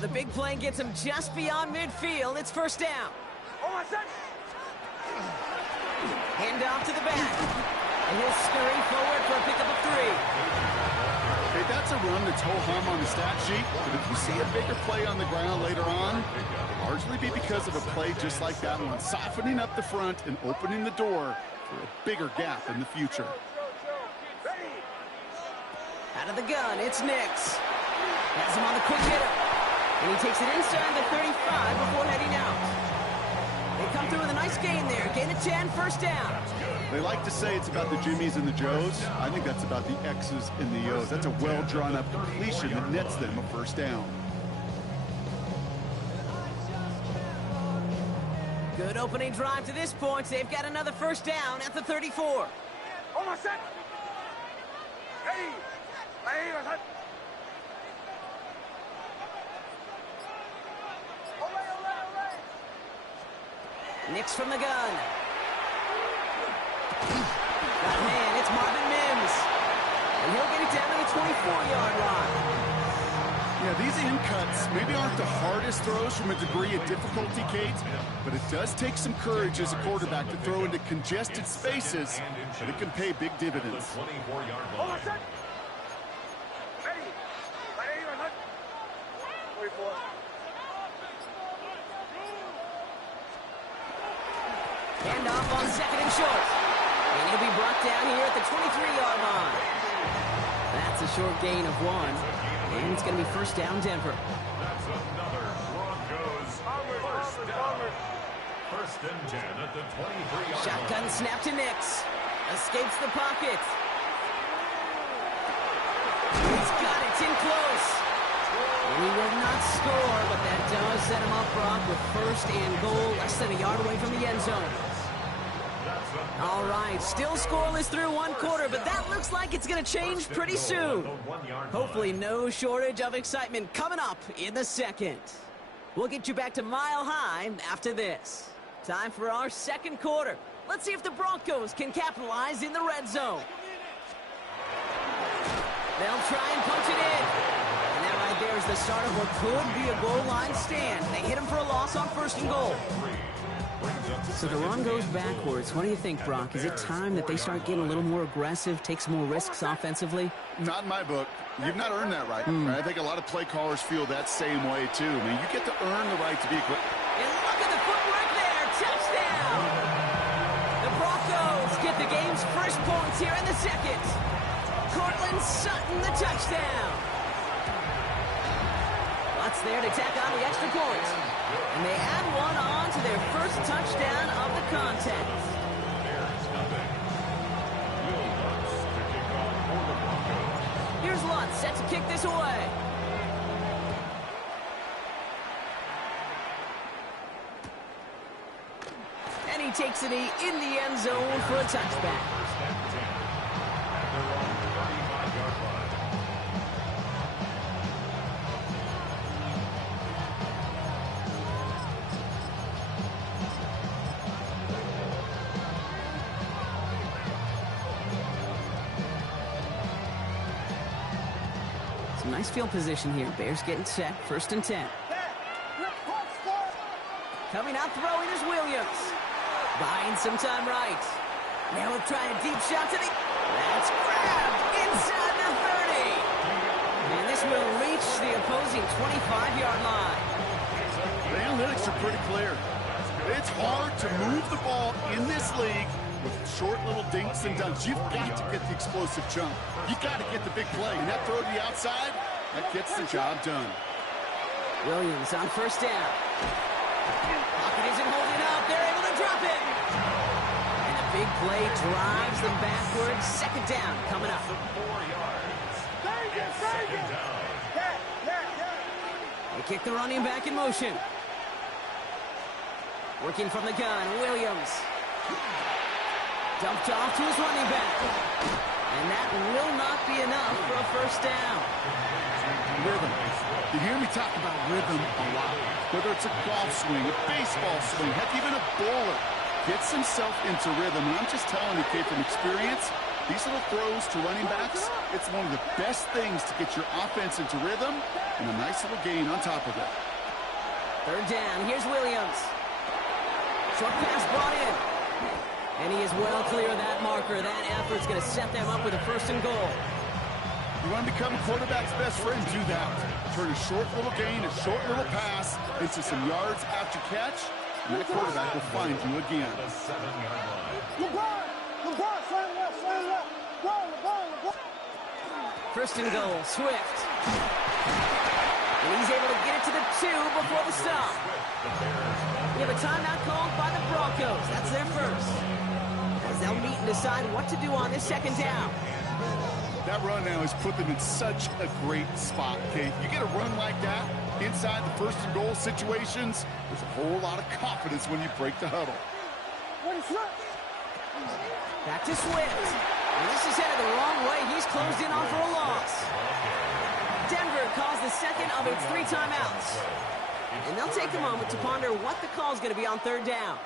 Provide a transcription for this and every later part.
the big play gets him just beyond midfield. It's first down. Hand off to the back. And he'll scurry forward for a pickup of 3. Hey, that's a run that's ho-hum on the stat sheet, but if you see a bigger play on the ground later on, it'll largely be because of a play just like that one, softening up the front and opening the door for a bigger gap in the future. Out of the gun, it's Nix. Has him on the quick hitter. And he takes it inside the 35 before heading out. They come through with a nice gain there. Gain of 10, first down. They like to say it's about the Jimmies and the Joes. I think that's about the X's and the O's. That's a well-drawn-up completion that nets them a first down. Good opening drive to this point. They've got another first down at the 34. Nix from the gun. Got a man, it's Marvin Mims. And he'll get it down to the 24-yard line. Yeah, these in cuts maybe aren't the hardest throws from a degree of difficulty, Kate, but it does take some courage as a quarterback to throw into congested spaces, but it can pay big dividends. Hand off on second and short. And he'll be brought down here at the 23-yard line. That's a short gain of 1. And it's going to be first down, Denver. That's another Broncos first down. First and 10 at the 23-yard line. Shotgun snap to Nix. Escapes the pocket. He's got it. It's in close. He will not score, but that does set him up, Brock, with first and goal, less than a yard away from the end zone. All right, still scoreless through one quarter, but that looks like it's going to change pretty soon. Hopefully no shortage of excitement coming up in the second. We'll get you back to Mile High after this. Time for our second quarter. Let's see if the Broncos can capitalize in the red zone. They'll try and punch it in. And that right there is the start of what could be a goal line stand. They hit him for a loss on first and goal. So the run goes backwards. What do you think, Brock? Is it time that they start getting a little more aggressive, take some more risks offensively? Not in my book. You've not earned that right. I think a lot of play callers feel that same way, too. I mean, you get to earn the right to be quick. And look at the footwork there. Touchdown! The Broncos get the game's first points here in the second. Cortland Sutton, the touchdown. Lutz there to tack on the extra point. And they add one on to their first touchdown of the contest. Here's Lutz set to kick this away. And he takes it in the end zone for a touchback. Some nice field position here. Bears getting set. First and 10. Coming out throwing is Williams. Buying some time right. Now we'll try a deep shot to the... That's grabbed inside the 30. And this will reach the opposing 25-yard line. The analytics are pretty clear. It's hard to move the ball in this league with short little dinks and dunks. You've got to get the explosive chunk. You've got to get the big play. And that throw to the outside, that gets the job done. Williams on first down. Pocket isn't holding up. They're able to drop it. And a big play drives them backwards. Second down coming up. 4 yards. Second down. They kick the running back in motion. Working from the gun, Williams. Dumped off to his running back. And that will not be enough for a first down. Rhythm. You hear me talk about rhythm a lot. Whether it's a golf swing, a baseball swing, heck, even a bowler gets himself into rhythm. And I'm just telling you, kid, from experience, These little throws to running backs, it's one of the best things to get your offense into rhythm and a nice little gain on top of it. Third down, here's Williams. Short pass brought in. And he is well clear of that marker. That effort's going to set them up with a 1st and goal. You want to become a quarterback's best friend, do that. Turn a short little gain, a short little pass into some yards after catch, and that quarterback will find you again. First and goal, Swift. And he's able to get it to the 2 before the stop. We have a timeout called by the Broncos. That's their first. As they'll meet and decide what to do on this 2nd down. That run now has put them in such a great spot, Kate. You get a run like that inside the 1st and goal situations, there's a whole lot of confidence when you break the huddle. Back to Swift. And this is headed the wrong way. He's closed in on for a loss. Denver calls the 2nd of its 3 timeouts. And they'll take a moment to ponder what the call is going to be on 3rd down.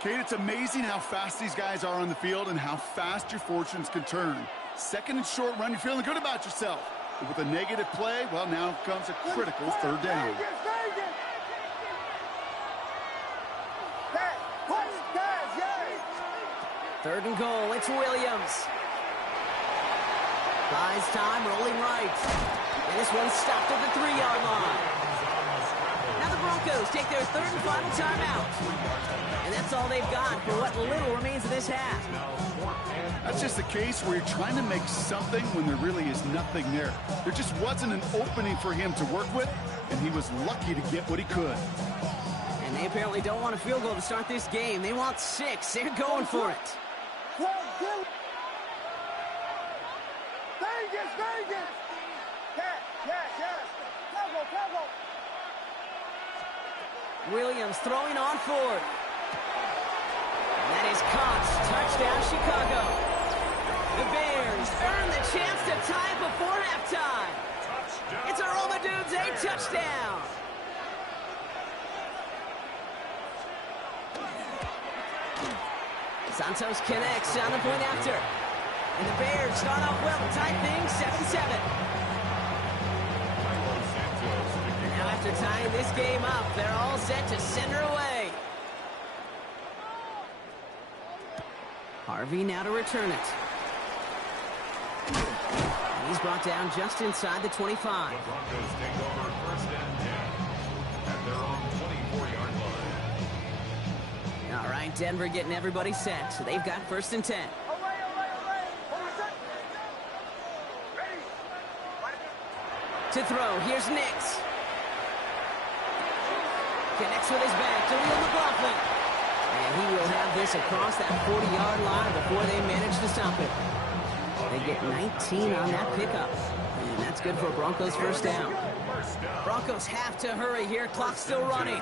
Kate, it's amazing how fast these guys are on the field and how fast your fortunes can turn. 2nd and short run, you're feeling good about yourself. But with a negative play, well, now comes a critical 3rd down. Third and goal, it's Williams. Buys time, rolling right. And this one's stopped at the 3-yard line. Now the Broncos take their 3rd and final timeout. And that's all they've got for what little remains of this half. That's just a case where you're trying to make something when there really is nothing there. There just wasn't an opening for him to work with, and he was lucky to get what he could. And they apparently don't want a field goal to start this game. They want 6. They're going for it. Williams throwing on 4th. That is caught. Touchdown, Chicago. The Bears earn the chance to tie it before halftime. It's a Roma Dudes, a touchdown. Santos connects on the point after. And the Bears start off well to tie things 7-7. Now after tying this game up, they're all set to send her away. Harvey now to return it. And he's brought down just inside the 25. The Broncos take over 1st and 10 at their own 24-yard line. All right, Denver getting everybody set. So they've got 1st and 10. To throw, here's Nix. Connects with his back to Leo McLaughlin. And he will have this across that 40-yard line before they manage to stop it. They get 19 on that pickup. And that's good for Broncos 1st down. Broncos have to hurry here. Clock's still running.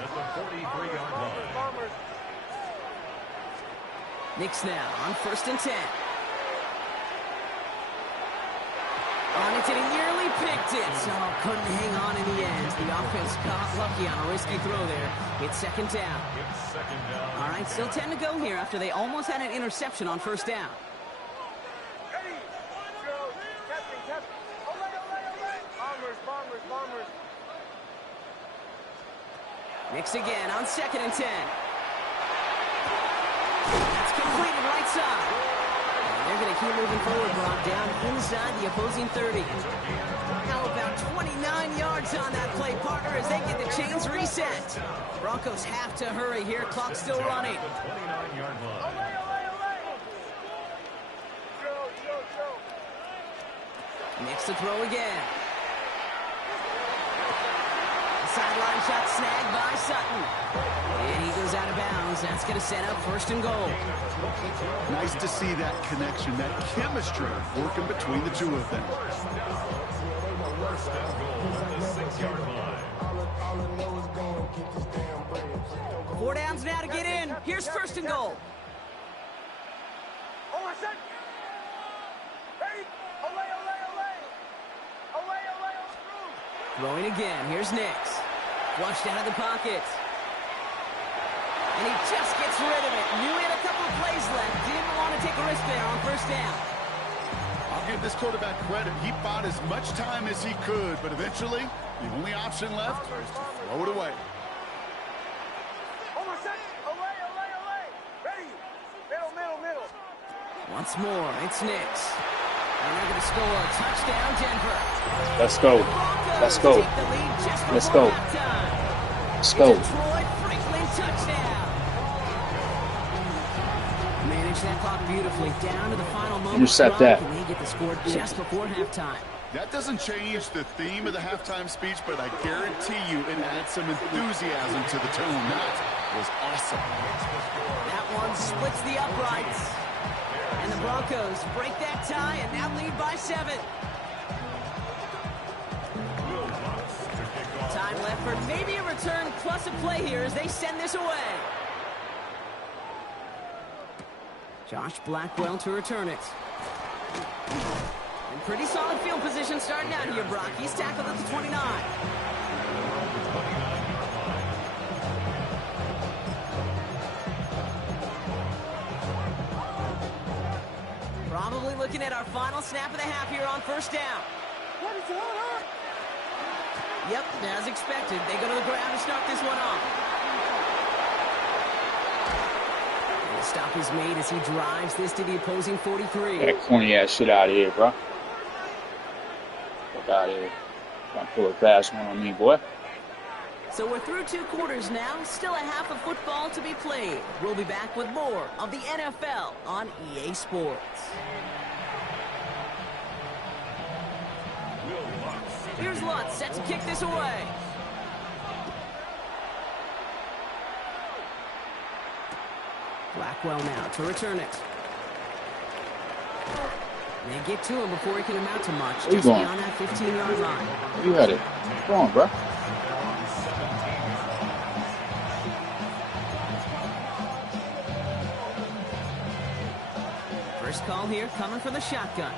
Nix now on 1st and 10. On it, and he nearly picked it. So couldn't hang on in the end. The offense got lucky on a risky throw there. It's 2nd down. All right, still 10 to go here after they almost had an interception on 1st down. Nix again on 2nd and 10. That's completed right side. They're going to keep moving forward, Brock, down inside the opposing 30. Now about 29 yards on that play, partner, as they get the chains reset. Broncos have to hurry here. Clock still running. Nix to throw again. Sideline shot snagged by Sutton. And he goes out of bounds. That's going to set up 1st and goal. Nice to see that connection, that chemistry working between the two of them. 1st and goal at the 6-yard line. 4 downs now to get in. Here's 1st and goal. Throwing again. Here's Nix. Flushed out of the pocket. And he just gets rid of it. Knew he had a couple of plays left. Didn't want to take a risk there on first down. I'll give this quarterback credit. He bought as much time as he could, but eventually, the only option left was to throw it away. Once more, it's Knicks. And they're going to score a touchdown, Denver. Let's go. Let's go. Let's go. Let's go. Troy Franklin touchdown. Manage that clock beautifully down to the final moment. You set that. And they get the score just before halftime. That doesn't change the theme of the halftime speech, but I guarantee you it adds some enthusiasm to the tone. That was awesome. That one splits the uprights. And the Broncos break that tie and now lead by 7. Time left for maybe a return plus a play here as they send this away. Josh Blackwell to return it. And pretty solid field position starting out here, Brock. He's tackled at the 29. Probably looking at our final snap of the half here on first down. Yep, as expected, they go to the ground to start this one off. And the stop is made as he drives this to the opposing 43. That corny ass shit out of here, bro. Fuck out of here. Trying to pull a fast one on me, boy. So we're through 2 quarters now. Still a half of football to be played. We'll be back with more of the NFL on EA Sports. Here's Lutz set to kick this away. Blackwell now to return it. They get to him before he can amount to much. Where you Just going? beyond that 15-yard line. You had it. Come on, bro. First call here coming from the shotgun.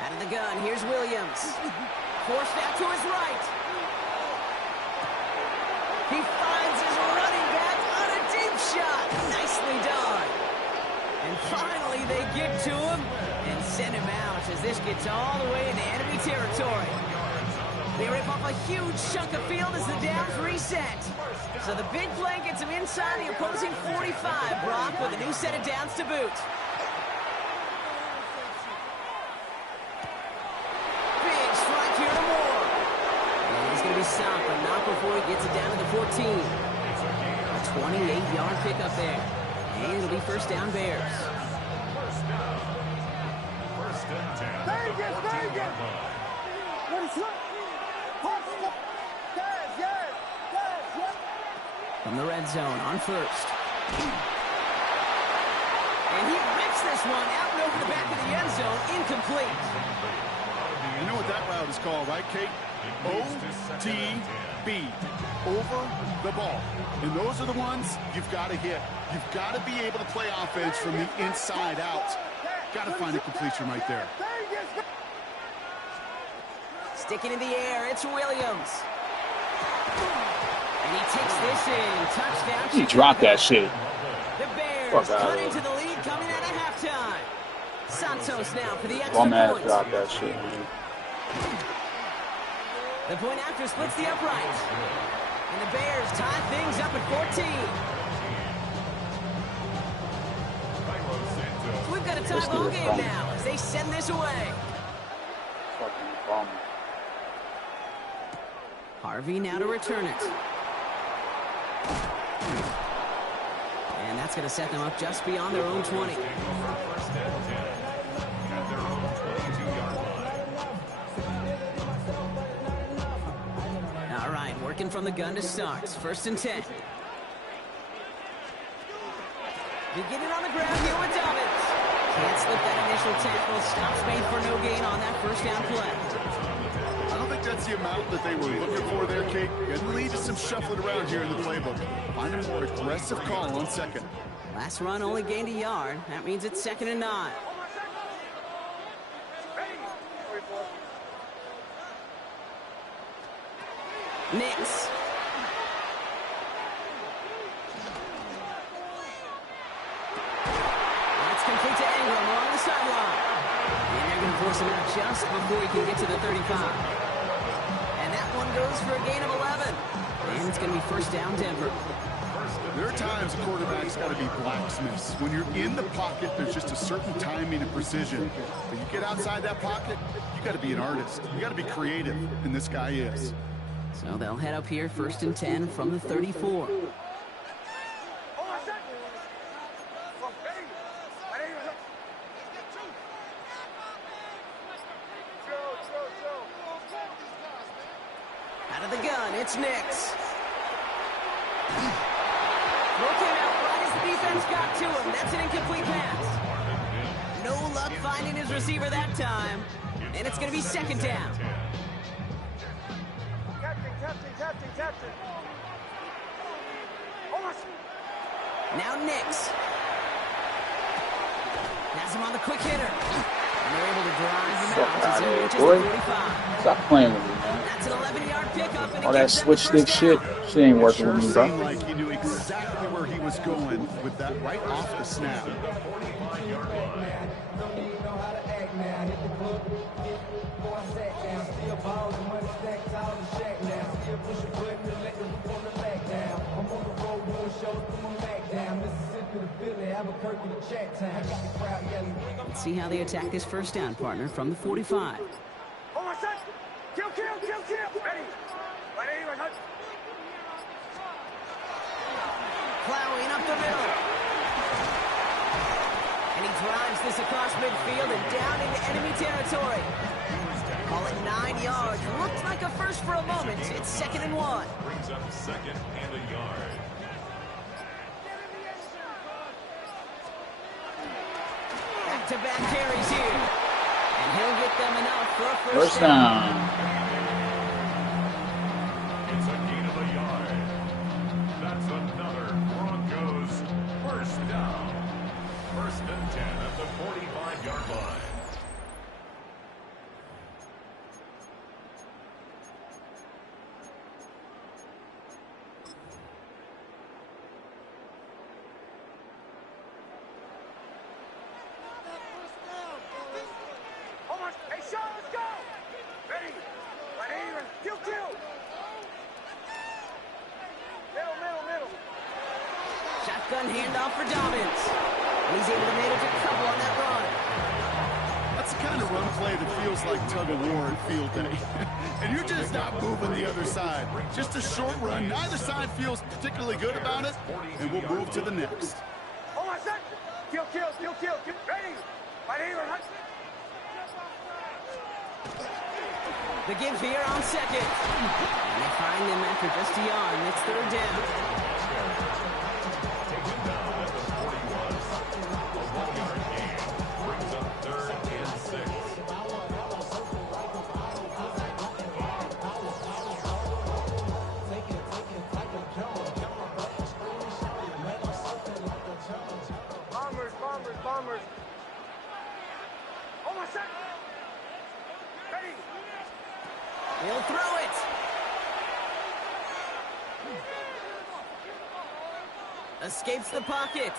Out of the gun, here's Williams. Forced out to his right. He finds his running back on a deep shot. Nicely done. And finally they get to him and send him out as this gets all the way into enemy territory. They rip off a huge chunk of field as the downs reset. So the big play gets him inside the opposing 45, Brock, with a new set of downs to boot. Big strike here to Moore. And he's going to be stopped, but not before he gets it down to the 14. A 28-yard pickup there. And it'll be first down Bears. First and 10 at the 14-yard line. From the red zone on first. And he rips this one out and over the back of the end zone. Incomplete. You know what that route is called, right, Kate? OTB. Over the ball. And those are the ones you've got to hit. You've got to be able to play offense from the inside out. Got to find a completion right there. Sticking in the air, it's Williams. And he takes this in. Touchdown. He dropped that shit. The Bears cut into the lead coming out of halftime. Santos now for the extra Bum ass point. dropped that shit, man. The point after splits the upright. And the Bears tie things up at 14. So we've got a tie ball game now as they send this away. Fucking bum. Harvey now to return it. And that's going to set them up just beyond their own 20. First and 10 at their own 22-yard line. All right, working from the gun to start. First and 10. Beginning on the ground here with Dobbins. Can't slip that initial tackle. Stops made for no gain on that first down play. I don't think that's the amount that they were looking for there, Kate. It lead to some shuffling around here in the playbook. Find a more aggressive call on second. Last run only gained a yard. That means it's 2nd and 9. Knicks. force him out just before he can get to the 35. And that one goes for a gain of 11. And it's going to be first down, Denver. There are times a quarterback's got to be blacksmiths. When you're in the pocket, there's just a certain timing and precision. But you get outside that pocket, you got to be an artist. You got to be creative, and this guy is. So they'll head up here, first and 10 from the 34. Out of the gun, it's Nix. Throw came out right as the defense got to him. That's an incomplete pass. No luck finding his receiver that time. And it's going to be second down. Captain. Now Nix. Has him on the quick hitter. And they're able to drive him out as he reaches the 45. Stop playing with me, man. That's an 11-yard pickup. And all that switch stick shit ain't working with me, bro. Seemed like he knew exactly where he was going with that right off the snap. Let's see how they attack this first down, partner, from the 45. Kill. Ready. Plowing up the middle. And he drives this across midfield and down into enemy territory. Call it 9 yards. Looked like a first for a moment. It's second and 1. Brings up second and a yard. Back-to-back carries here. And he'll get them enough for a First down. It's a gain of a yard. That's another Broncos first down. First and 10 at the 45-yard line. Shotgun handoff for Dobbins. And he's able to manage a couple on that run. That's the kind of run play that feels like tug-of-war at field day. And you're just not moving the other side. Just a short run. Neither side feels particularly good about it. And we'll move to the next. Kill. Ready. The give here on second. And they find them after just a yard. And it's third down. Taken down at the 41. A 1-yard gain. Brings up third and 6. Bombers. Oh, my second. Ready. He'll throw it. Escapes the pocket.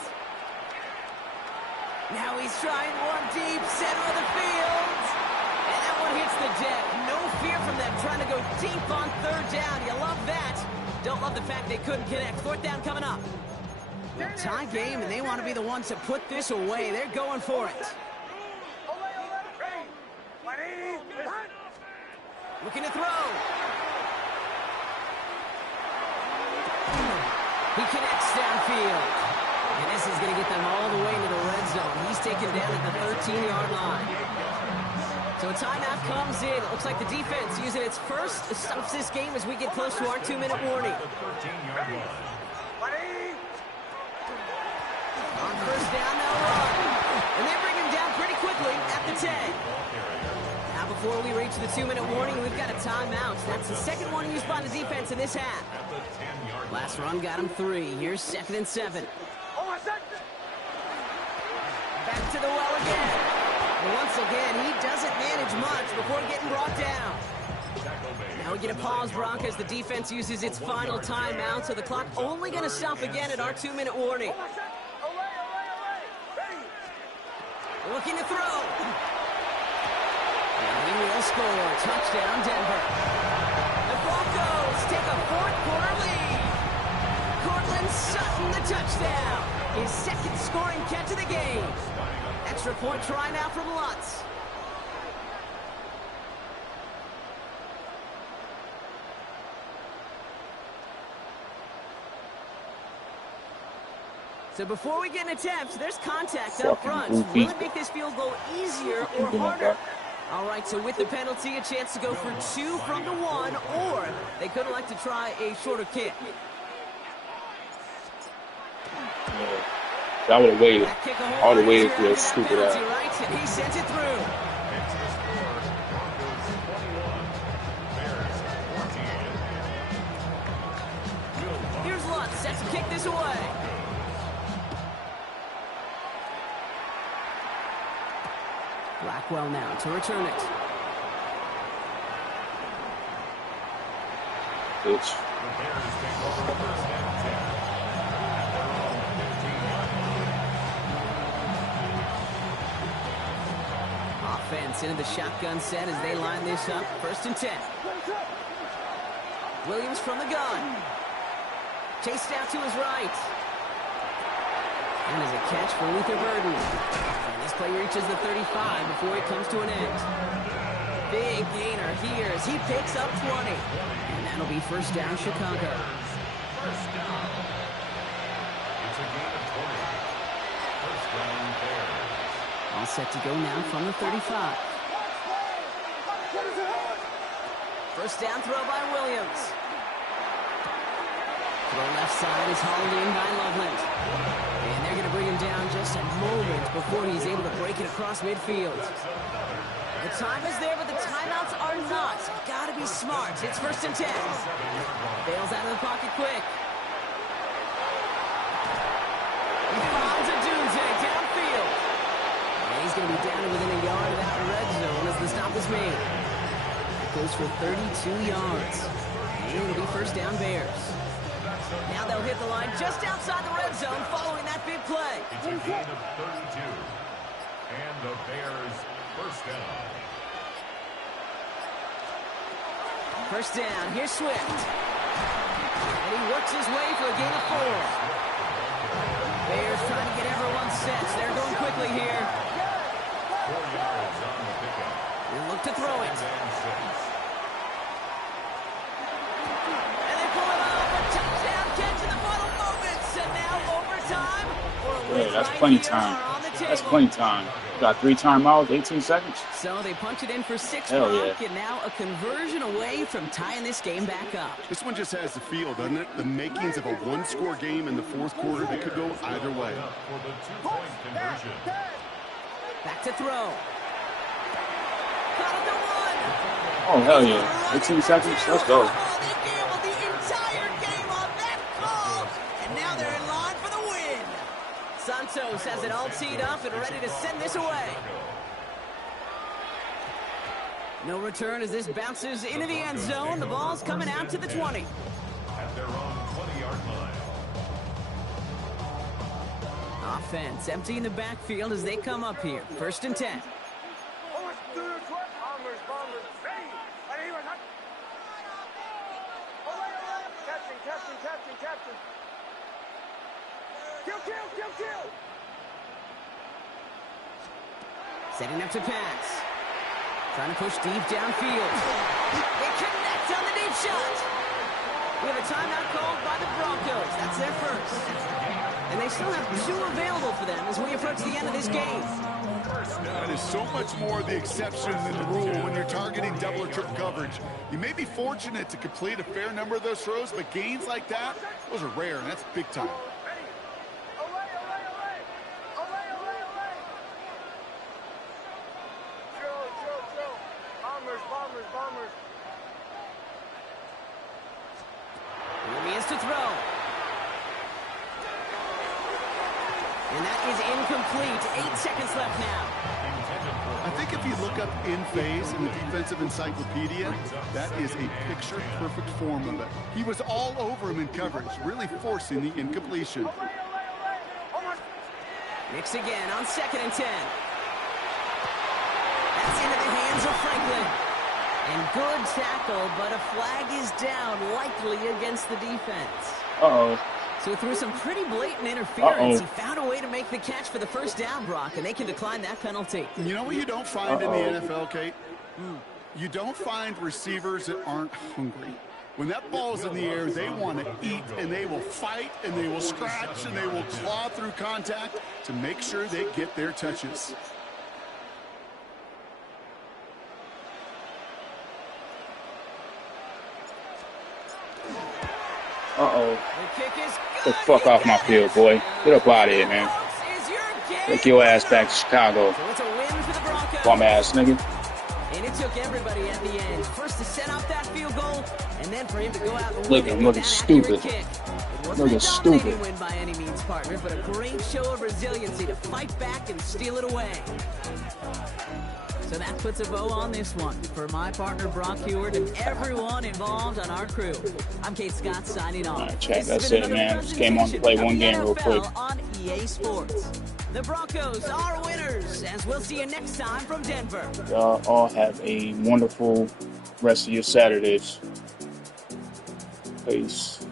Now he's trying one deep, center of the field. And that one hits the deck. No fear from them trying to go deep on third down. You love that. Don't love the fact they couldn't connect. Fourth down coming up. A tie game, and they want to be the ones to put this away. They're going for it. Looking to throw. He connects downfield. And this is going to get them all the way into the red zone. He's taken down at the 13-yard line. So a timeout comes in. It looks like the defense using its first stops this game as we get close to our 2-minute warning. On first down, they'll run. And they bring him down pretty quickly at the 10. Now before we reach the 2-minute warning, we've got a timeout. That's the second one used by the defense in this half. Last run got him 3. Here's second and 7. Back to the well again. And once again, he doesn't manage much before getting brought down. Now we get a pause, Brock, as the defense uses its final timeout, so the clock only going to stop again at our 2-minute warning. Looking to throw. score. Touchdown, Denver. The Broncos take a fourth-quarter lead. Cortland Sutton, the touchdown. His second scoring catch of the game. Extra point try now from Lutz. So before we get in attempts, there's contact up front. Will it make this field goal easier or harder? All right, so with the penalty, a chance to go for 2 from the 1, or they could elect to try a shorter kick. I would have waited. I would have waited for that stupid ass. Right, and he sends it through. Here's Lutz, set to kick this away. Blackwell now to return it. Bitch. Offense into the shotgun set as they line this up. 1st and 10. Williams from the gun. Chased out to his right. And there's a catch for Luther Burden. And this play reaches the 35 before it comes to an end. Big gainer here as he picks up 20. And that'll be 1st down, Chicago. 1st down. It's a gain of 20. 1st down, Bears. All set to go now from the 35. 1st down throw by Williams. Throw left side is hauled in by Loveland. And they're going to bring him down just a moment before he's able to break it across midfield. The time is there, but the timeouts are not. Got to be smart. It's 1st and 10. Bales out of the pocket quick. He finds a Dunze downfield. And he's going to be down within a yard of that red zone as the stop is made. That goes for 32 yards. And it'll be 1st down, Bears. Now they'll hit the line just outside the red zone following that big play. It's a gain of 32. And the Bears 1st down. 1st down, here's Swift. And he works his way for a gain of 4. Bears trying to get everyone set. They're going quickly here. 4 yards on the pickup. They'll look to throw it. And they pull it off. A touchdown catch in the final moments. And now overtime. Yeah, that's plenty time. That's plenty time. Got 3 timeouts, 18 seconds. So they punch it in for 6 Hell block, yeah. and now a conversion away from tying this game back up. This one just has the feel, doesn't it? The makings of a one-score game in the 4th quarter that could go either way. For the 2-point conversion. Back to throw. Caught at the 1. Oh, hell yeah. 18 seconds. Let's go. They gambled the entire game on that call, and now they're in line for the win. Santos has it all teed up and ready to send this away. No return as this bounces into the end zone. The ball's coming out to the 20. At their own 20-yard line. Offense empty in the backfield as they come up here. 1st and 10. Setting up to pass. Trying to push deep downfield. They connect on the deep shot. We have a timeout called by the Broncos. That's their 1st. And they still have 2 available for them as we approach the end of this game. That is so much more the exception than the rule when you're targeting double or triple coverage. You may be fortunate to complete a fair number of those throws, but gains like that, those are rare, and that's big time. Here he is to throw. And that is incomplete. 8 seconds left now. I think if you look up in phase in the defensive encyclopedia, that is a picture-perfect form of it. He was all over him in coverage, really forcing the incompletion. Mix again on 2nd and 10. That's into the hands of Franklin. And good tackle, but a flag is down, likely against the defense. Uh-oh. So through some pretty blatant interference, Uh-oh. he found a way to make the catch for the first down, Brock, and they can decline that penalty. You know what you don't find in the NFL, Kate? You don't find receivers that aren't hungry. When that ball's in the air, they want to eat, and they will fight, and they will scratch, and they will claw through contact to make sure they get their touches. Uh-oh. The kick is Get good. the fuck off my field, boy. Get up out of here, man. Is your game. Take your ass back to Chicago. So it's a win for the Broncos. Bum ass nigga. And it took everybody at the end. First to set up that field goal, and then for him to go out and Look, win I'm it with looking that stupid. accurate kick. It wasn't Looking a dominating stupid. win by any means, partner, but a great show of resiliency to fight back and steal it away. So that puts a bow on this one. For my partner, Brock Heward, and everyone involved on our crew, I'm Kate Scott signing off. All right, chat. This has That's been it, another man. Just came on to play presentation one of the game real quick. NFL on EA Sports. The Broncos are winners, as we'll see you next time from Denver. Y'all all have a wonderful rest of your Saturdays. Peace.